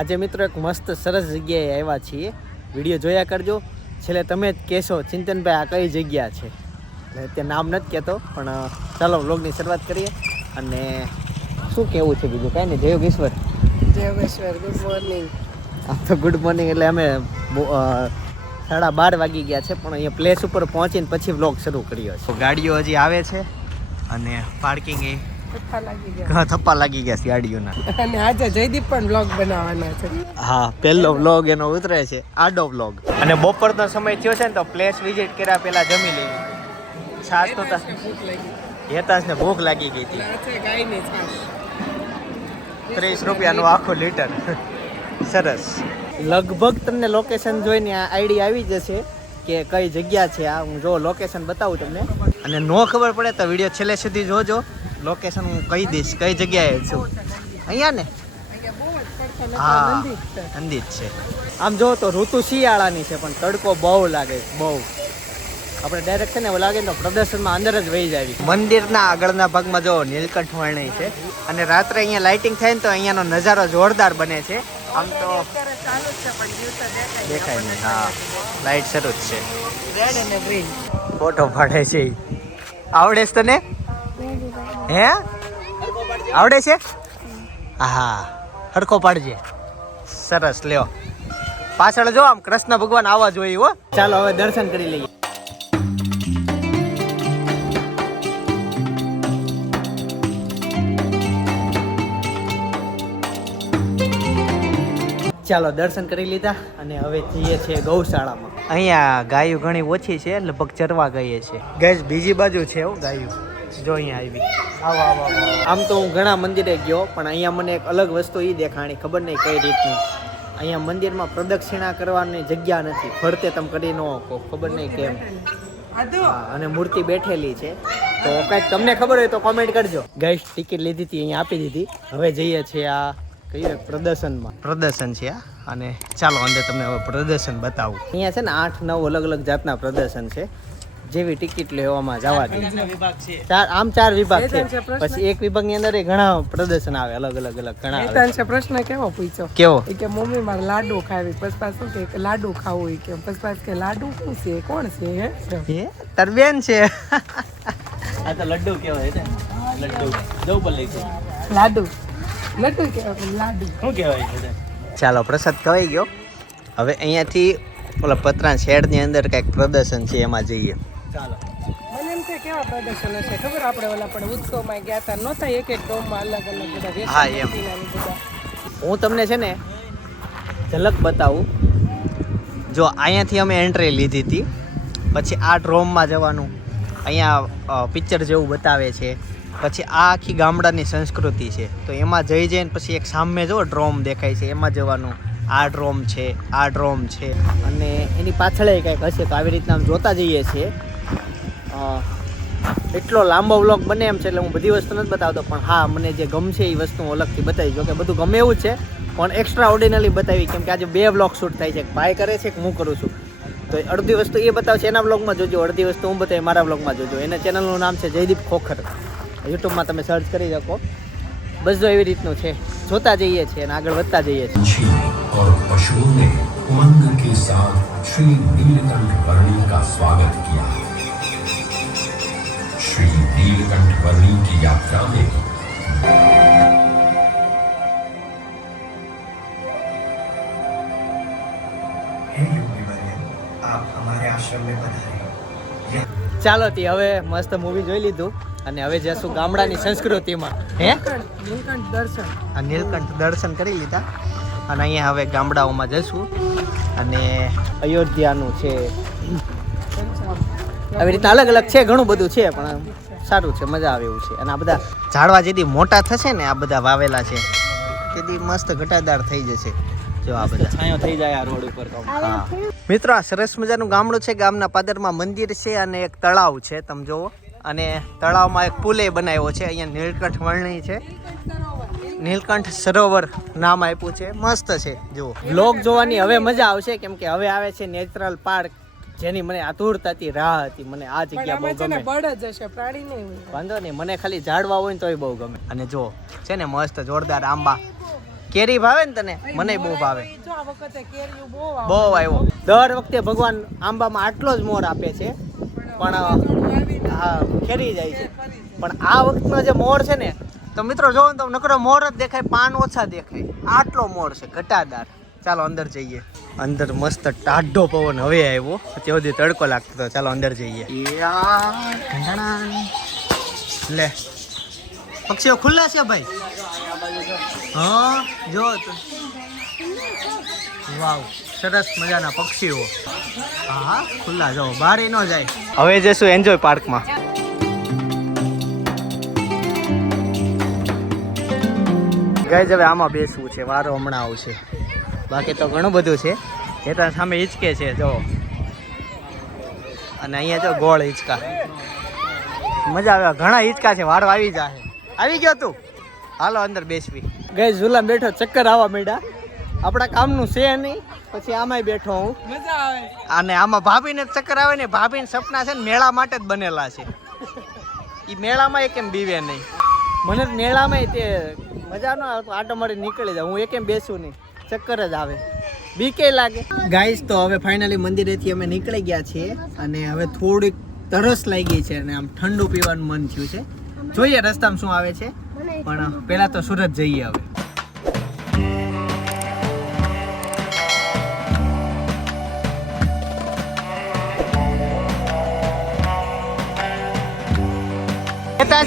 આજે મિત્રો એક મસ્ત સરસ જગ્યાએ આવ્યા છીએ. વિડીયો જોયા કરજો. છેલ્લે તમે જ કહેશો ચિંતનભાઈ આ કઈ જગ્યા છે. તે નામ નથી કહેતો પણ ચાલો વ્લોગની શરૂઆત કરીએ. અને શું કહેવું છે બીજું કાંઈ નહીં. Jai Yogeshwar good morning. આ તો ગુડ મોર્નિંગ એટલે અમે 12:30 વાગી ગયા છે પણ અહીંયા પ્લેસ ઉપર પહોંચીને પછી વ્લોગ શરૂ કર્યો છે. ગાડીઓ હજી આવે છે અને પાર્કિંગ થપ્પા લાગી ગયા છે ગાડીઓના. અને આજે જયદીપ પણ વ્લોગ બનાવવાના છે. હા, પહેલો વ્લોગ એનો ઉતરે છે, આડો વ્લોગ. અને બપોરનો સમય થયો છે ને તો પ્લેસ વિઝિટ કર્યા પહેલા જમી લેવી. છાશ તો હેતાશને ભૂખ લાગી ગઈ હતી. 30 રૂપિયાનું આખું લીટર. સરસ. લગભગ તમને લોકેશન જોઈને આ આઈડિયા આવી જશે કે કઈ જગ્યા છે આ. હું જો લોકેશન બતાવું તમને, અને નો ખબર પડે તો વિડીયો છેલ્લે સુધી જોજો. લોકેશન હું કહી દઈશ કઈ જગ્યાએ છું. અહીંયા ને હા, મંદિર છે. આમ જો તો ઋતુ શિયાળાની છે પણ તડકો બહુ લાગે છે, બહુ. આપણે ડાયરેક્ટ છે ને એવું લાગે ને તો પ્રદર્શનમાં અંદર જ વહી જાય. મંદિરના આગળના ભાગમાં જો નીલકંઠ વર્ણય છે અને રાત્રે અહીંયા લાઇટિંગ થાય ને તો અહીંયાનો નજારો જોરદાર બને છે. આમ તો દેખાય નહીં. હા, લાઇટ શરૂ જ છે. રેડ અને ગ્રીન ફોટો પાડે છે. આવડે છે તને? હે, આવડે છે? હા, હરખો પાડજે. સરસ. લ્યો પાછળ જો આમ કૃષ્ણ ભગવાન આવવા જોઈએ હો. ચાલો હવે દર્શન કરી લઈએ. ચાલો દર્શન કરી લીધા અને હવે જઈએ છીએ ગૌશાળામાં. અહીંયા ગાયો ઘણી ઓછી છે, લગભગ ચરવા ગઈએ છે. ગેસ બીજી બાજુ છે હો ગાયો. જો અહીંયા આવી. આમ તો હું ઘણા મંદિરે ગયો પણ અહીંયા મને એક અલગ વસ્તુ એ દેખાણી, ખબર નહીં કઈ રીતનું. અહીંયા મંદિરમાં પ્રદક્ષિણા કરવાની જગ્યા નથી. ફરતે તમે કરી ન શકો, ખબર નહીં કેમ. અને મૂર્તિ બેઠેલી છે. તો કંઈક તમને ખબર હોય તો કોમેન્ટ કરજો. ગેસ ટિકિટ લીધી હતી, અહીંયા આપી દીધી. હવે જઈએ છીએ આ કઈ પ્રદર્શનમાં. પ્રદર્શન છે આ. અને ચાલો અંદર તમને હવે પ્રદર્શન બતાવું. અહીંયા છે ને 8-9 અલગ અલગ જાતના પ્રદર્શન છે. જેવી ટિકિટ લેવામાં જવા દે. 4 વિભાગ છે. પછી એક વિભાગની અંદર ઘણા પ્રદર્શન આવે, અલગ અલગ ઘણા આવે. પ્રશ્ન કેવો પૂછ્યો? કેવો? કે મમ્મી મારે લાડુ ખાવી. પછી શું કે લાડુ ખાવું કે પછી કે લાડુ શું છે, કોણ છે? હે તાર બેન છે. આ તો લડ્ડુ કહેવાય ને. લડ્ડુ દઉબલી છે. લાડુ લડ્ડુ કહેવાય. લાડુ શું કહેવાય? ચાલો પ્રસાદ ખવાઈ ગયો. હવે અહીંયાથી ઓલા પતરા શેડની અંદર કંઈક પ્રદર્શન છે, એમાં જઈએ. ચાલો. મને એમ છે કેવા પ્રદર્શન હશે ખબર? આપણે ઓલા પણ ઉત્સવમાં ગયા હતા નહોતા, એક ગામમાં અલગ અલગ બધા. હા એમ. હું તમને છે ને ઝલક બતાવું. જો અહીંયાથી અમે એન્ટ્રી લીધી હતી. પછી આ ડ્રોમમાં જવાનું. અહીંયા પિક્ચર જેવું બતાવે છે. પછી આ આખી ગામડાની સંસ્કૃતિ છે તો એમાં જઈ જઈને પછી એક સામે જો ડ્રોમ દેખાય છે, એમાં જવાનું. આ ડ્રોમ છે, આ ડ્રોમ છે, અને એની પાછળ કંઈક હશે. તો આવી રીતના આમ જોતા જઈએ છીએ. એટલો લાંબો વ્લોગ બને એમ છે એટલે હું બધી વસ્તુ નથી બતાવતો, પણ હા મને જે ગમશે એ વસ્તુ હું અલગથી બતાવી. જો કે બધું ગમે એવું જ છે પણ એક્સ્ટ્રા ઓર્ડિનરી બતાવી, કેમ કે આજે 2 વ્લોગ શૂટ થાય છે. ભાઈ કરે છે કે હું કરું છું. તો અડધી વસ્તુ એ બતાવશે એના વ્લોગમાં જોજો, અડધી વસ્તુ હું બતાવી મારા વ્લોગમાં જોજો. એના ચેનલનું નામ છે જયદીપ ખોખર. યુટ્યુબમાં તમે સર્ચ કરી શકો. બસ જો એવી રીતનું છે. જોતા જઈએ છીએ અને આગળ વધતા જઈએ છીએ. और पशुओं ने उमंग के साथ श्री नीलकंठ वर्णी का स्वागत किया। श्री नीलकंठ वर्णी की यात्रा में हे योगी वर्य, आप हमारे आश्रम में पधारे। ચાલો તી હવે મસ્ત મૂવી જોઈ લીધું અને હવે જશું ગામડાની સંસ્કૃતિમાં. હે નીલકંઠ દર્શન. આ નીલકંઠ દર્શન કરી લીધા અને અહીંયા હવે ગામડાઓમાં જશું. અને અયોધ્યાનું છે, આવી રીતના અલગ અલગ છે, ઘણું બધું છે પણ સારું છે, મજા આવે એવું છે. અને આ બધા ઝાડવા જેથી મોટા થશે ને, આ બધા વાવેલા છે તેથી મસ્ત ઘટાદાર થઈ જશે. જો આ બધા છાંયો થઈ જાય આ રોડ ઉપર. હા મિત્રો, આ સરસ મજાનું ગામડું છે. ગામના પાદરમાં મંદિર છે અને એક તળાવ છે, તમે જોવો. અને તળાવમાં એક પુલે બનાવ્યો છે. અહીંયા નીલકંઠ વર્ણી છે, નીલકંઠ સરોવર નામ આપ્યું છે. મસ્ત છે. જુઓ, વ્લોગ જોવાની હવે મજા આવશે કેમ કે હવે આવે છે નેચરલ પાર્ક, જેની મને આતુરતા હતી, રાહ હતી. મને આ જગ્યા બહુ ગમે. બળ જ હશે, પ્રાણી નહીં હોય. વાંધો નહીં, મને ખાલી ઝાડવા હોય ને તોય બહુ ગમે. અને જો છે ને મસ્ત જોરદાર આંબા, કેરી ભાવે ને તને? મને બહુ ભાવે. જો આ વખતે કેરીઓ બહુ બહુ આવ્યો. દર વખતે ભગવાન આંબામાં આટલો જ મોર આપે છે, પણ હા ખેરી જાય છે. પણ આ વખતનો જે મોર છે ને, તો મિત્રો જોવો ને તો નકરો મોર જ દેખાય, પાન ઓછા દેખાય. આટલો મોર છે ઘટાદાર. ચાલો અંદર જઈએ. અંદર મસ્ત ટાઢો પવન હવે આવ્યો, ત્યાં સુધી તડકો લાગતો હતો. ચાલો અંદર જઈએ. લે પક્ષીઓ ખુલ્લા છે ભાઈ. હા જો તો વાવ, સરસ મજાના પક્ષીઓ. હા ખુલ્લા જો, બહાર ન જાય. હવે જશું એન્જોય પાર્કમાં. ગાઈસ હવે આમાં બેસવું છે, વારો હમણાં આવશે. બાકી તો ઘણું બધું છે. એ તો સામે હિંચકે છે જો, અને અહીંયા જો ગોળ હિંચકા. મજા આવે. ઘણા હિંચકા છે, વારો આવી જાય. આવી ગયો તું? હાલો અંદર બેસવી. ગાઈસ ઝૂલા બેઠો, ચક્કર આવવા માંડ્યા. આપણા કામનું છે નહીં, પછી આમાંય બેઠો હું. મજા આવે. અને આમાં ભાભીને ચક્કર આવે ને. ભાભીને સપના છે ને મેળા માટે જ બનેલા છે. એ મેળામાં કેમ બીવે નહીં. મને મેળામાં તે મજા ન આવે, આટો મારી નીકળી જાય. હું એકેમ બેસું નહીં, ચક્કર જ આવે, બીકે લાગે. ગાઈસ તો હવે ફાઇનલી મંદિરેથી અમે નીકળી ગયા છીએ, અને હવે થોડીક તરસ લાગી છે, અને આમ ઠંડુ પીવાનું મન થયું છે. જોઈએ રસ્તામાં શું આવે છે, પણ પહેલા તો સુરત જઈએ હવે.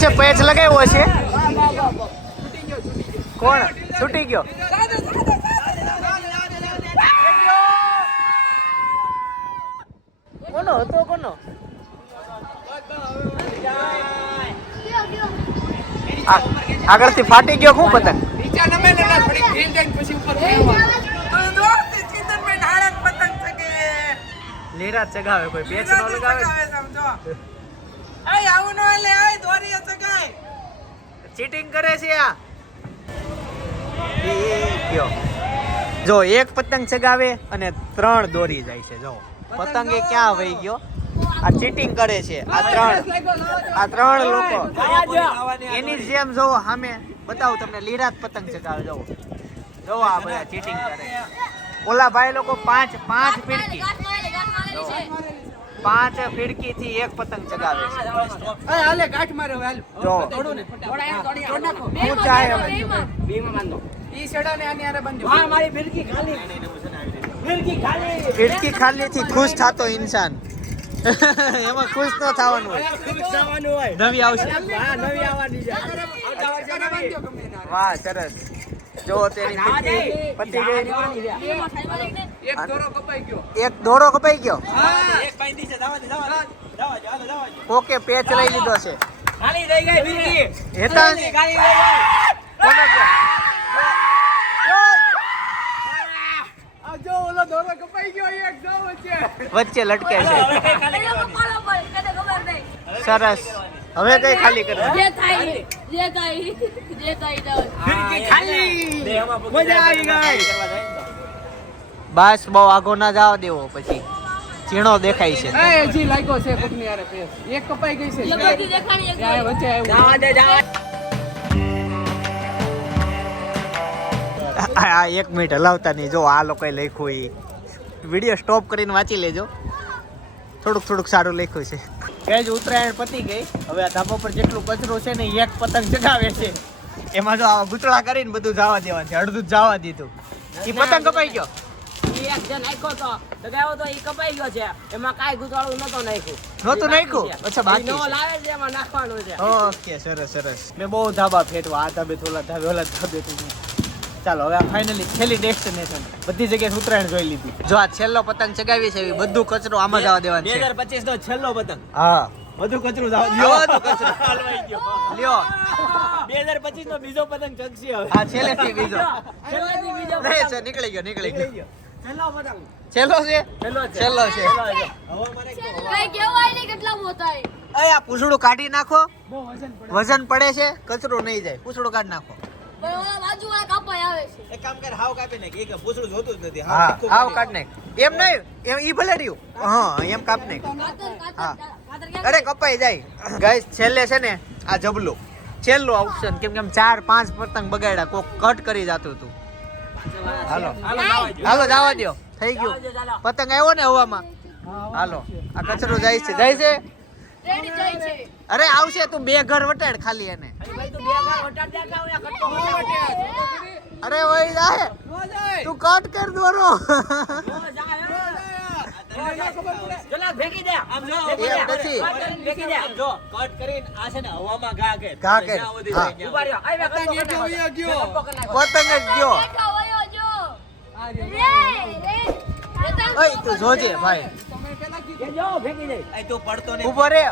છે પેચ લગાવ્યો છે. કોણ છૂટી ગયો? કોનો હતો? કોનો? આગળથી ફાટી ગયો. શું પતંગ? લીરા ચગાવે કોઈ, પેચ નો લગાવે. ચીટિંગ કરે છે આ. જો એક પતંગ ચગાવે અને 3 દોરી જાય છે. જો પતંગ એ ક્યાં વહી ગયો? આ ચીટિંગ કરે છે. આ ત્રણ લોકો એની જેમ જોવો સામે બતાવું તમને. લીરાત પતંગ ચગાવે. જોવો જોવો આ બધા ચીટિંગ કરે. ઓલા ભાઈ લોકો 5 ફીરકી, 5 ફીરકી થી એક પતંગ ચગાવે છે. જો ફીરકી ખાલી થી ખુશ થતો ઇન્સાન. એમાં ખુશ ન થવાનું હોય. નવી આવશે. વાહ સરસ. જો તેની પતી ગઈ. એક દોરો કપાઈ ગયો. ઓકે પેચ લઈ લીધો છે. હેતાંશ કોનો છે? વચ્ચે લટકે છે. સરસ. હવે કઈ ખાલી કરે. બસ બહુ આગો ના જવા દેવો, પછી ચીણો દેખાય છે. આ 1 મિનિટ હલાવતા નહીં. જો આ લોકોએ લખ્યું, એ વિડીયો સ્ટોપ કરીને વાંચી લેજો. થોડુંક સારું લખ્યું છે. ગાઈસ ઉત્તરાયણ પતી ગઈ. હવે આ ધાબા પર જેટલું કચરો છે ને, એક પતંગ ચગાવે છે. એમાં જો આવા ગુતળા કરીને બધું જવા દેવાનું છે. અડધું જવા દીધું. એ પતંગ કપાઈ ગયો. નહોતું નાખ્યું. અચ્છા બાકી ઓકે સરસ. મેં બહુ ધાબા ફેરવા, આ ધાબે ઓલા ધાબે ઓલા ધાબે. ચાલો હવે ફાઇનલી છેલ્લી ડેસ્ટિનેશન. બધી જગ્યાએ ઉત્તરાયણ જોઈ લીધી. જો આ છેલ્લો પતંગ ચગાવી છે, બધું કચરો આમાં જવા દેવાનું છે. 2025 નો છેલ્લો પતંગ. હા બધું કચરું જવા લ્યો. 2025 નો બીજો પતંગ ચગશે હવે. હા છેલ્લેથી બીજો. નહીં સર નીકળી ગયો. છેલ્લો છે. કઈ કેવાય નહીં કેટલા મોટા છે. આ પૂછડું કાઢી નાખો. વજન પડે છે, કચરો નહીં જાય. પૂછડું કાઢી નાખો. ઓલા બાજુ વાળા કાપાય આવે છે. એક કામ કર, હાવ કાપી નાખ. એક પૂછડું જોતું જ નથી. હા હાવ કાઢ નાખ. એમ નહીં, એમ ઈ ભલે રહ્યું. હા એમ કાપ નાખ. હા અરે કપાઈ જાય. ગાઈસ છેલ્લે છે ને આ જબલું છેલ્લું ઓપ્શન. કેમ 4-5 પતંગ બગાડ્યા, કોક કટ કરી જતું હતું. હાલો હાલો જવા દો થઈ ગયું પતંગ આવ્યો ને હવામાં હાલો આ કચરો જાય છે રેડી જાય છે અરે આવશે તું 2 ઘર વટાડ ખાલી એને અરે વઈ જાય તું કટ કર દોરો ઘા કે હા. પતંગ જ ગયો ખાવાયો જો રે ઓય તું જોજે ભાઈ તું પડતો ને ઉભો રે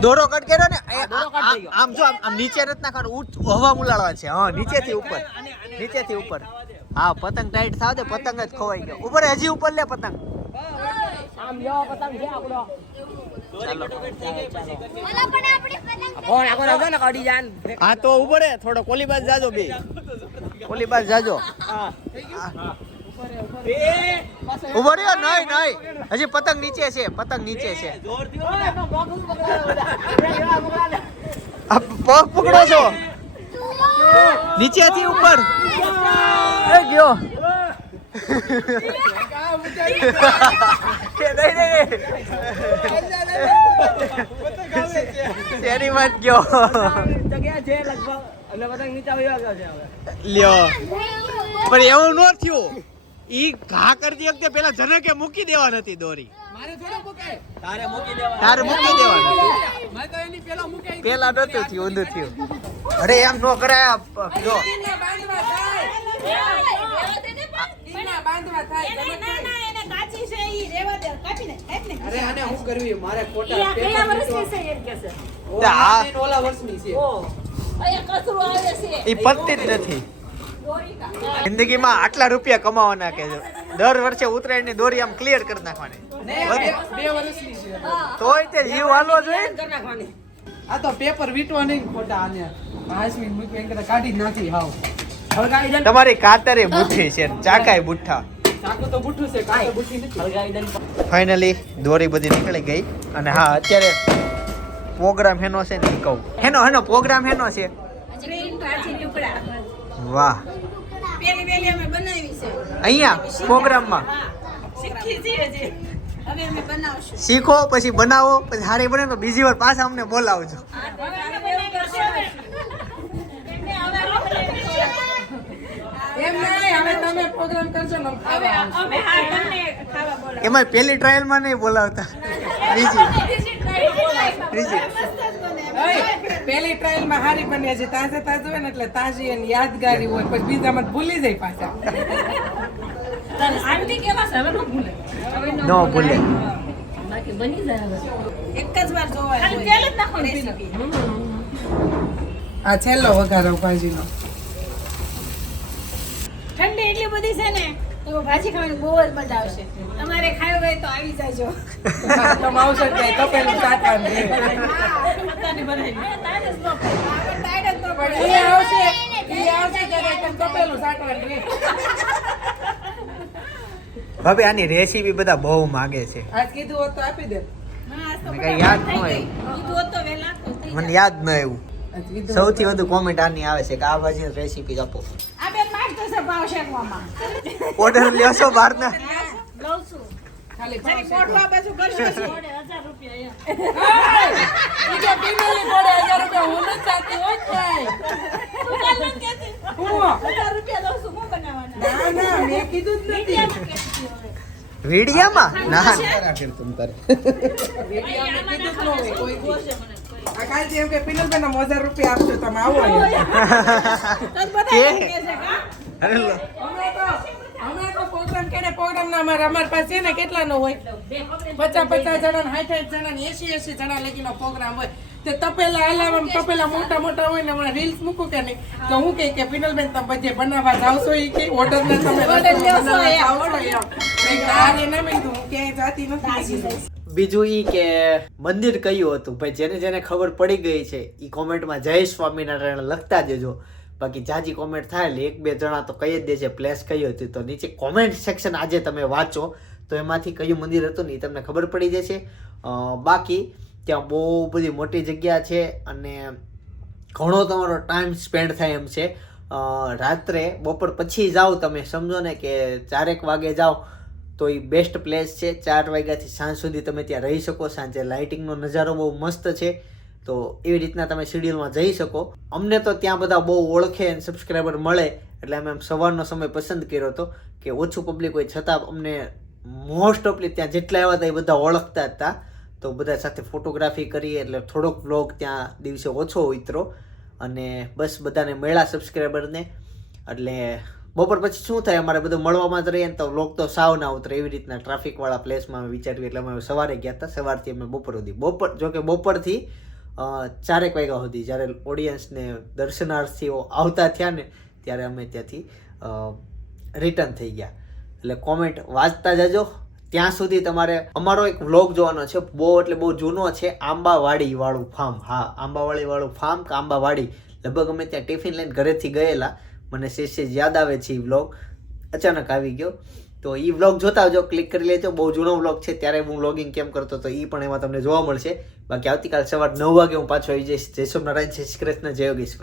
દોરો કટ કર્યો ને આમ જો આમ નીચે નથી નાખવાનું હવા ઉલાળવા છે હા નીચેથી ઉપર હા પતંગ ટાઈટ થાવ દે પતંગ જ ખોવાઈ ગયો ઉપર હજી ઉપર લે પતંગ મને પણ આપણી પતંગ હા તો ઉપર થોડો કોલી બાજ જાજો બે કોલી બાજ જાજો ઉભો રહ્યો નહીં હજી પતંગ નીચે છે આ પગ પકડો છો નીચેથી ઉપર એ ગયો શેરી માં જ ગયો લ્યો પણ એવું ન થયું ઈ ઘા કરતી વખતે પેલા જનકે મૂકી દેવા નથી દોરી તારે મૂકી દેવાની પેલા નતું થયું ઊંધું થયું અરે એમ નો કરાય જો ઈ પત્તી જ નથી જિંદગીમાં આટલા રૂપિયા કમાવાના કે દર વર્ષે ઉત્તરાયણ ની દોરી આમ ક્લિયર કરી નાખવાની તોય તે જીવ હાલવો જોઈએ આ તો પેપર વીટવા નહીં ખોટા આને હાસમી મૂકી એમ કરતા કાઢી જ નાખી હાવ હળગાવી દે તમારી કાતરે બુઠ્ઠી છે ચાકાય બુઠ્ઠા ચાકુ તો બુઠ્ઠું છે કાતો બુઠ્ઠી નથી હળગાવી દે ફાઇનલી દોરી બધી નીકળી ગઈ અને હા અત્યારે પ્રોગ્રામ હેનો છે ને કહું હેનો પ્રોગ્રામ હેનો છે વાહ પેલી અમે બનાવી છે અહીંયા પ્રોગ્રામમાં શીખી છે હજી હવે અમે બનાવશું શીખો પછી બનાવો પછી હારી બને તો બીજી વાર પાછા અમને બોલાવજો એમ નહીં હવે તમે પ્રોગ્રામ કરજો ને અમે હા તમને ખાવા બોલાવો એમાં પેલી ટ્રાયલમાં નહીં બોલાવતા બીજી પહેલી ટ્રાયલ માં હારી બની છે તાજે તાજ હોય ને એટલે તાજી અને યાદગારી હોય પછી બીજામાં ભૂલી જાય પાછા આમથી કેવા છે હવે ન ભૂલે નો ભૂલે બાકી બની જાય હવે એક જ વાર જોવાય ખાલી તેલ જ નાખવાનું આ છેલ્લો વઘારો ભાજીનો ઠંડી એટલી બધી છે ને તો ભાજી ખાવાની બહુ જ મજા આવશે તમારે ખાવું હોય તો આવી જાજો તમે આવશો ત્યાં તપેલું સાચવાનું પોતાની બનાવી તારે જ ન પડે તારે જ ન પડે એ આવશે ત્યારે તમે તપેલું સાચવાનું રે ભાભી આની રેસીપી બધા બહુ માંગે છે આજ કીધું હોત તો આપી દે હા તો મને કઈ યાદ ન થઈ હોય ગઈ કીધું તો વેલા તો થઈ મને યાદ ન આવ્યું આજ કીધું સૌથી વધુ કોમેન્ટ આની આવે છે કે આ ભાજીની રેસીપી આપો આ બેન માગતો છે ભાવ શેકવામાં ઓર્ડર લ્યો છો બહારના લઉં છું ખાલી જરી મોઢવા બાજુ કરશો 1000 રૂપિયા ઈ જો પીમેલી પડે 1000 રૂપિયા હું નથી ચાહતી હોય કાઈ તું કાલ ન કહેતી હું 1000 રૂપિયા લઉં છું હું બનાવવાના ના મેં કીધું જ નથી વિડિયામાં ના વિડીયોમાં કીધું જ ન હોય કોઈ દી. આ કાલથી એમ કે પિનલબેન 1000 રૂપિયા આપજો તમે આવો અહીંયા. તો બધા એમ કહે છે કા અરે લો. અમે તો પ્રોગ્રામ કેને પ્રોગ્રામ ના અમાર પાસે છે ને કેટલાનો હોય 50 જણા 60 જણા 80 જણા લગીનો પ્રોગ્રામ હોય તે તપેલા હલાવવામાં તપેલા મોટા હોય ને હમણાં રીલ્સ મૂકું કે નહીં તો હું કહે કે પિનલબેન તમે બધે બનાવવા જાવશો ઈ કે ઓર્ડર ને તમે બનાવવા જાવશો એમ મેં ના રે ના મેં કીધું હું ક્યાંય જાતી નથી. બીજું ઈ કે મંદિર કયું હતું ભાઈ જેને જેને ખબર પડી ગઈ છે ઈ કોમેન્ટમાં જય સ્વામિનારાયણ લખતા જજો બાકી જાજી કોમેન્ટ થાય એટલે 1-2 જણા તો કહી જ દે છે પ્લેસ કયું હતું તો નીચે કોમેન્ટ સેક્શન આજે તમે વાંચો તો એમાંથી કયું મંદિર હતું ને એ તમને ખબર પડી જશે. બાકી ત્યાં બહુ બધી મોટી જગ્યા છે અને ઘણો તમારો ટાઈમ સ્પેન્ડ થાય એમ છે રાત્રે બપોર પછી જાઓ તમે સમજો ને કે 4 વાગે જાઓ તો એ બેસ્ટ પ્લેસ છે. 4 વાગ્યાથી સાંજ સુધી તમે ત્યાં રહી શકો. સાંજે લાઇટિંગનો નજારો બહુ મસ્ત છે. તો એવી રીતના તમે શિડ્યુલમાં જઈ શકો. અમને તો ત્યાં બધા બહુ ઓળખે અને સબસ્ક્રાઈબર મળે એટલે અમે સવારનો સમય પસંદ કર્યો હતો કે ઓછું પબ્લિક હોય છતાં અમને મોસ્ટ ઓફલી ત્યાં જેટલા આવ્યા હતા એ બધા ઓળખતા હતા. તો બધા સાથે ફોટોગ્રાફી કરીએ એટલે થોડોક વ્લોગ ત્યાં દિવસે ઓછો ઉતરો અને બસ બધાને મળ્યા સબસ્ક્રાઈબરને. એટલે બપોર પછી શું થાય અમારે બધું મળવામાં જ રહીએ ને તો વ્લોગ તો સાવ ના ઉતરે. એવી રીતના ટ્રાફિકવાળા પ્લેસમાં અમે વિચાર્યું એટલે અમે સવારે ગયા હતા. સવારથી અમે બપોર સુધી જોકે બપોરથી 4 વાગ્યા સુધી જ્યારે ઓડિયન્સને દર્શનાર્થીઓ આવતા થયા ને ત્યારે અમે ત્યાંથી રિટર્ન થઈ ગયા. એટલે કોમેન્ટ વાંચતા જજો. ત્યાં સુધી તમારે અમારો એક વ્લોગ જોવાનો છે. એટલે બહુ જૂનો છે. આંબાવાડી વાળું ફાર્મ. હા, આંબાવાડી વાળું ફાર્મ કે આંબાવાડી લગભગ અમે ત્યાં ટિફિન લઈને ઘરેથી ગયેલા. મને શેષ યાદ આવે છે એ વ્લોગ અચાનક આવી ગયો. તો એ વ્લોગ જોતા આવજો, ક્લિક કરી લેજો. બહુ જૂનો વ્લોગ છે. ત્યારે હું વ્લોગિંગ કેમ કરતો તો એ પણ એમાં તમને જોવા મળશે. બાકી આવતીકાલ સવાર 9 વાગે હું પાછો આવી જઈશ. જય સોમનારાયણ, જય શ્રી કૃષ્ણ, જય યોગેશ્વર.